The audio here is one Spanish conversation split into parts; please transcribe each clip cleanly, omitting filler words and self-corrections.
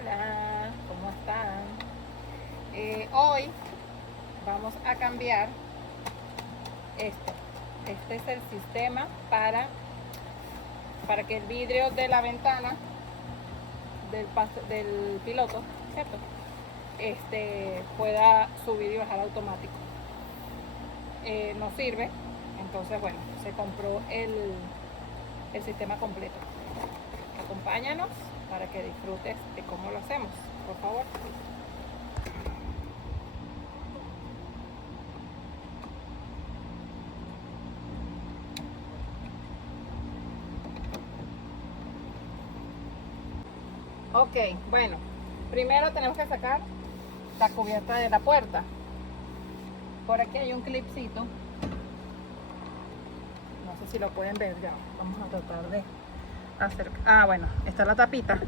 Hola, ¿cómo están? Hoy vamos a cambiar esto. Este es el sistema para que el vidrio de la ventana del piloto, ¿cierto? Pueda subir y bajar automático. No sirve, entonces bueno, se compró el sistema completo. Acompáñanos para que disfrutes de cómo lo hacemos, por favor. Ok, bueno, primero tenemos que sacar la cubierta de la puerta. Por aquí hay un clipcito. No sé si lo pueden ver ya. Vamos a tratar de hacer. Ah, bueno, está la tapita.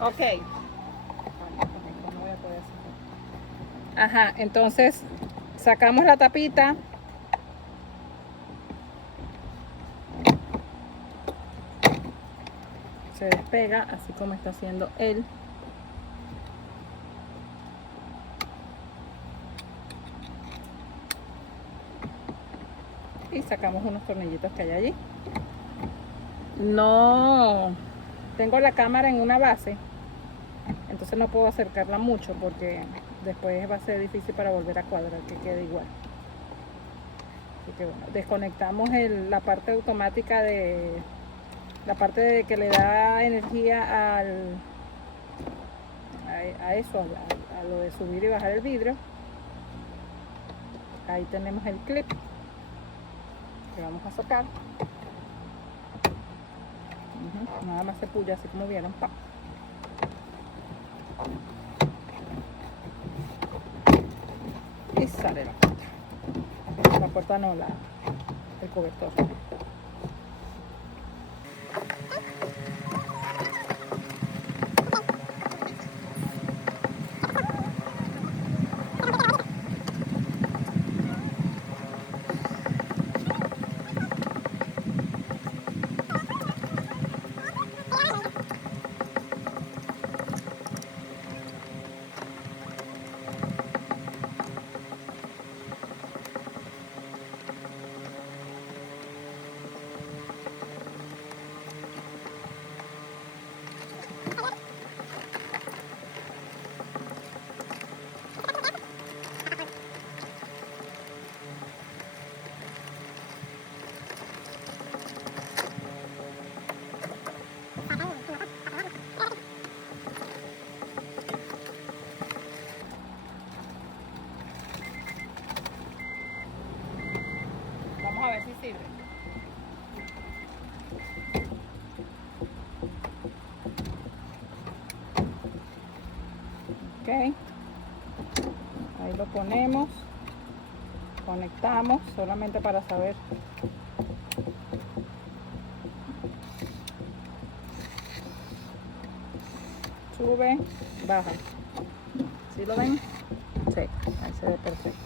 Ok. Ajá, entonces sacamos la tapita. Se despega así como está haciendo él. Y sacamos unos tornillitos que hay allí. No tengo la cámara en una base, entonces no puedo acercarla mucho porque después va a ser difícil para volver a cuadrar que quede igual. Así que bueno, desconectamos la parte automática de la parte que le da energía a eso, a lo de subir y bajar el vidrio. Ahí tenemos el clip que vamos a sacar. Nada más se puya así como vieron. ¡Pam! Y sale la puerta. La puerta no, el cobertor. Vamos a ver si sirve. Ok, ahí lo ponemos, conectamos solamente para saber. Sube, baja. ¿Sí lo ven? Sí, ahí se ve perfecto.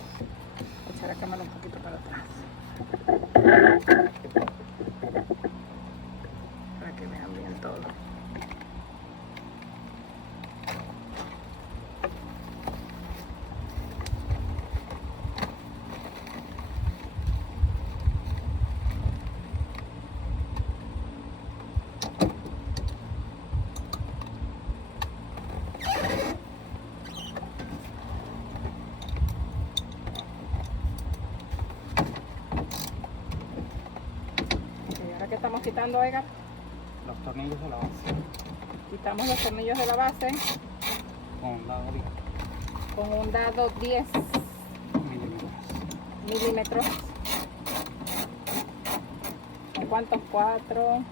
Voy a echar la cámara un poquito para atrás para que vean bien todo. ¿Qué estamos quitando, Edgar? Los tornillos de la base. Quitamos los tornillos de la base Con un dado 10 con un dado 10 milímetros. ¿Con cuántos? 4.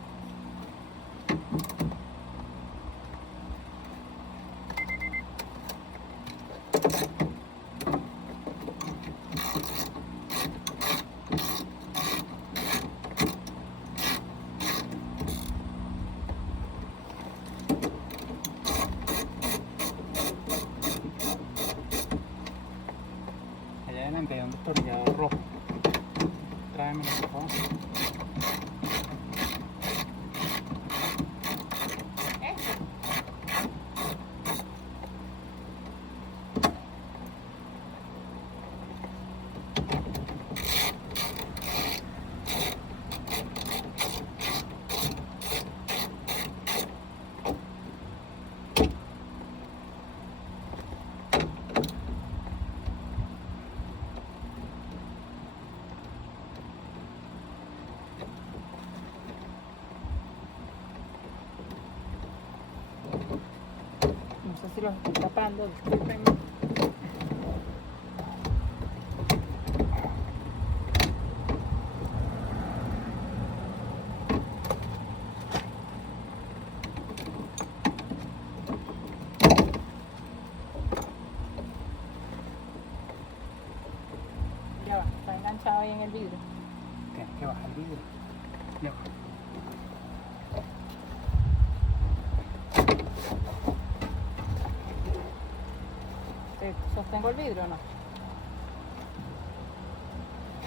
destornillador rojo. Tráemelo, por favor. No sé si los estoy tapando, disculpen. Ya va, está enganchado ahí en el vidrio. Tienes que bajar el vidrio. Ya va. ¿Te sostengo el vidrio o no?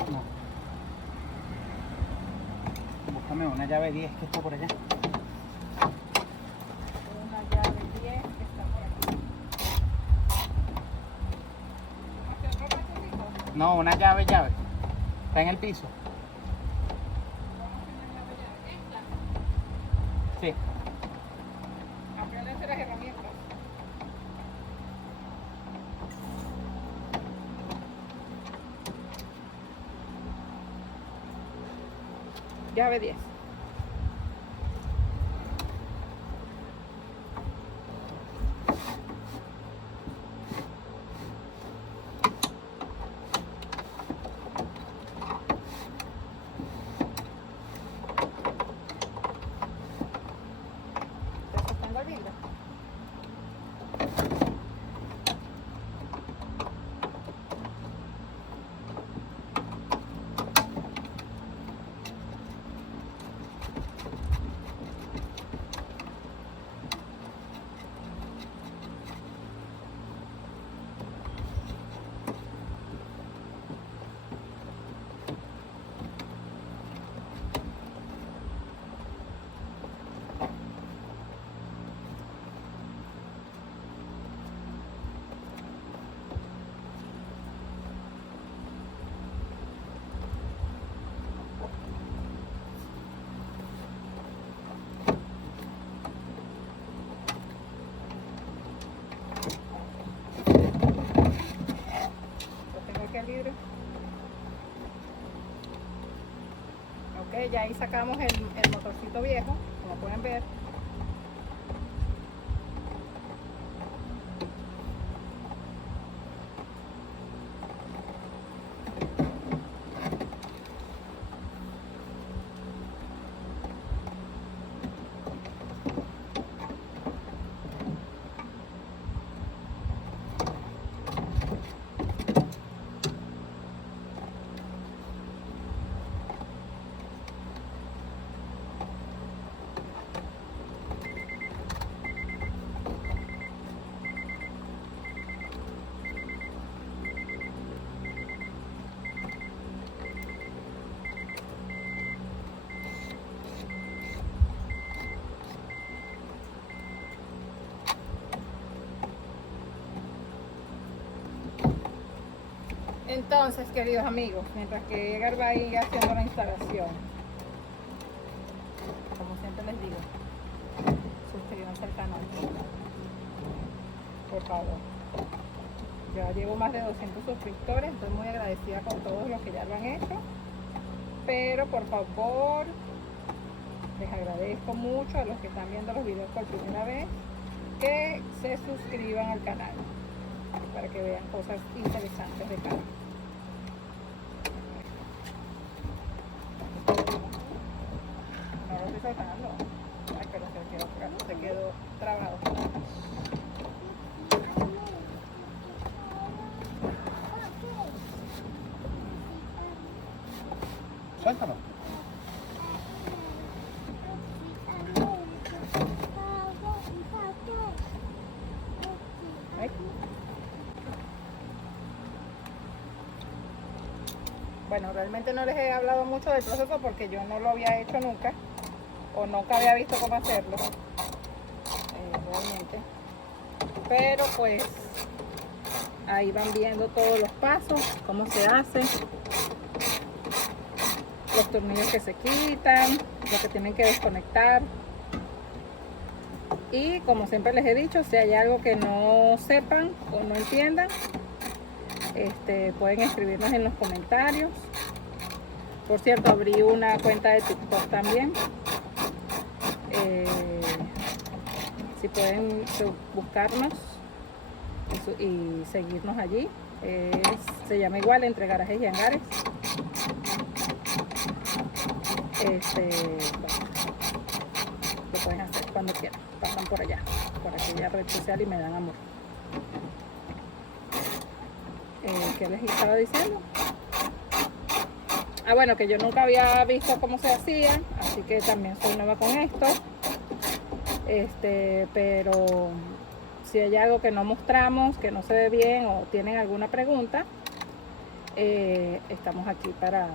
No. Búscame una llave 10 que está por allá. Una llave 10 que está por aquí. ¿Hace otro ratoncito? No, una llave. Está en el piso. Vamos a hacer una llave. Esta. Sí. Apréndanse las herramientas. Llave 10. ¿Te sostengo el vidrio? Sostengo aquí el vidrio. Ok, ya ahí sacamos el motorcito viejo, como pueden ver. Entonces, queridos amigos, mientras que Edgar va a ir haciendo la instalación, como siempre les digo, suscríbanse al canal, por favor. Ya llevo más de 200 suscriptores, estoy muy agradecida con todos los que ya lo han hecho, pero por favor, les agradezco mucho a los que están viendo los videos por primera vez, que se suscriban al canal, para que vean cosas interesantes de cada. No lo estoy soltando. Ay, pero se quedó trabado. Suéltalo. Ay. bueno, realmente no les he hablado mucho del proceso porque yo no lo había hecho nunca o nunca había visto cómo hacerlo realmente, pero pues ahí van viendo todos los pasos, cómo se hace, los tornillos que se quitan, lo que tienen que desconectar. Y como siempre les he dicho, si hay algo que no sepan o no entiendan, pueden escribirnos en los comentarios. Por cierto, abrí una cuenta de TikTok también. Si pueden buscarnos y seguirnos allí, se llama igual Entre Garajes y Hangares. Lo pueden hacer cuando quieran, pasan por allá, por aquella red social y me dan amor. ¿Qué les estaba diciendo? Bueno, que yo nunca había visto cómo se hacía, así que también soy nueva con esto. Pero si hay algo que no mostramos, que no se ve bien o tienen alguna pregunta, estamos aquí para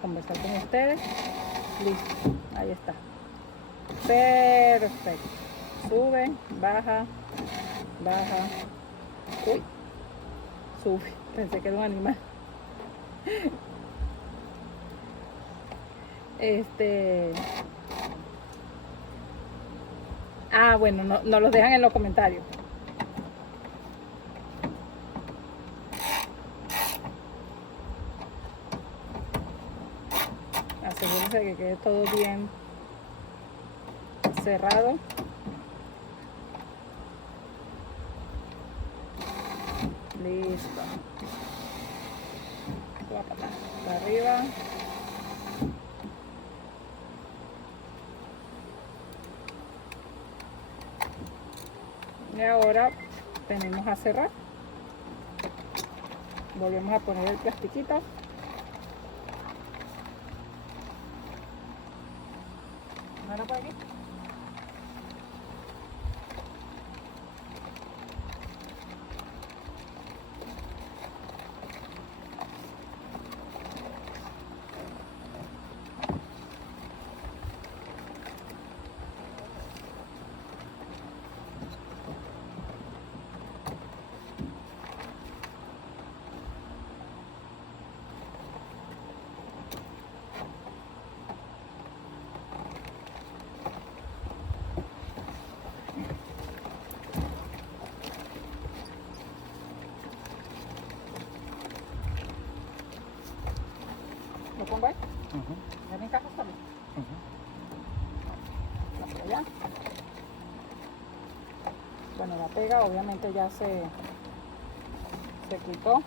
conversar con ustedes. Listo, ahí está. Perfecto. Sube, baja, baja. Uy, sube. Pensé que era un animal. Bueno, no los dejan en los comentarios. Asegúrense que quede todo bien cerrado. Listo. Para arriba. Y ahora venimos a cerrar. Volvemos a poner el plastiquito. ¿No por aquí? ¿Lo pongo ahí? ¿Ya mi caja solo? Hacia allá. Bueno, la pega obviamente ya se quitó.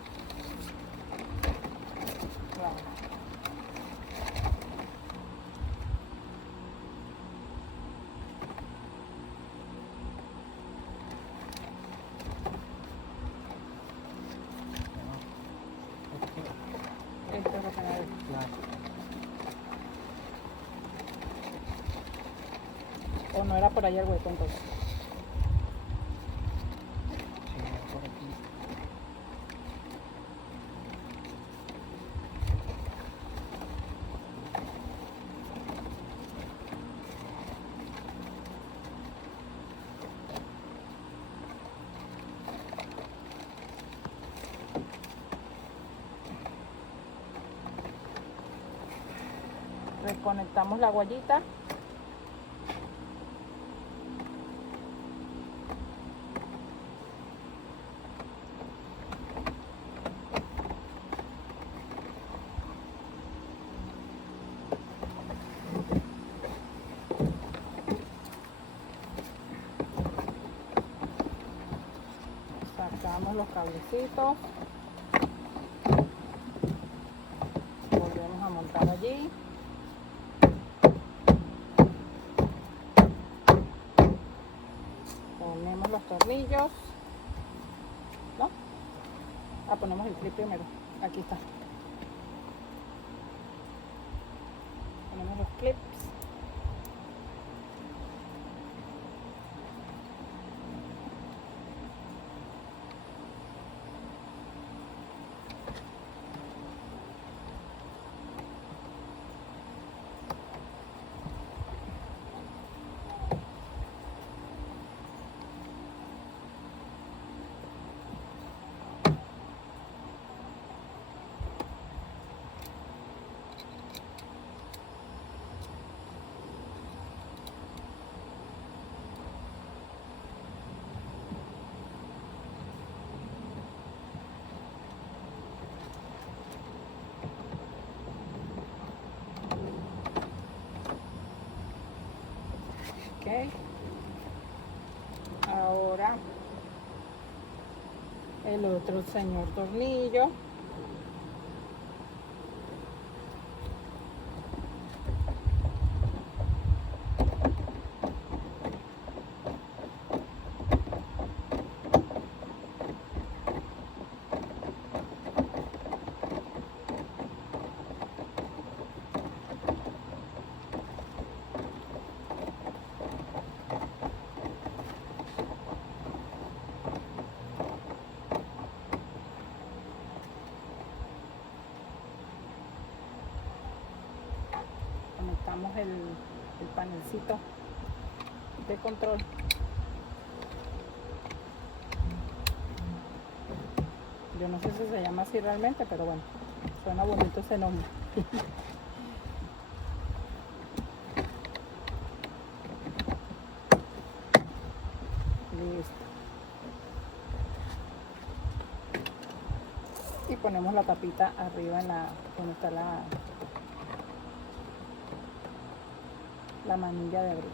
Claro. Esto es lo que me dice. O no era por ahí el hueco entonces. Desconectamos la guayita. Sacamos los cablecitos. Volvemos a montar allí. Ponemos los tornillos, ¿no? Ponemos el clip primero. Aquí está. Ponemos los clips. Ok. Ahora el otro señor tornillo. Conectamos el panelcito de control. Yo no sé si se llama así realmente, pero bueno, suena bonito ese nombre. Listo. Y ponemos la tapita arriba en donde está la manilla de abrir.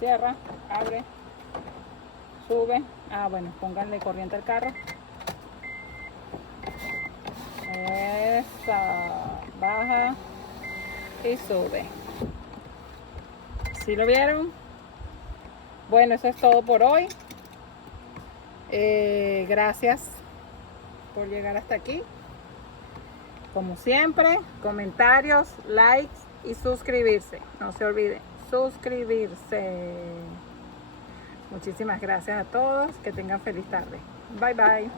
Cierra, abre, sube. Bueno, pónganle corriente al carro. Esa, baja y sube. ¿Sí lo vieron? Bueno, eso es todo por hoy. Gracias por llegar hasta aquí. Como siempre, comentarios, likes y suscribirse. No se olviden, suscribirse. Muchísimas gracias a todos. Que tengan feliz tarde. Bye bye.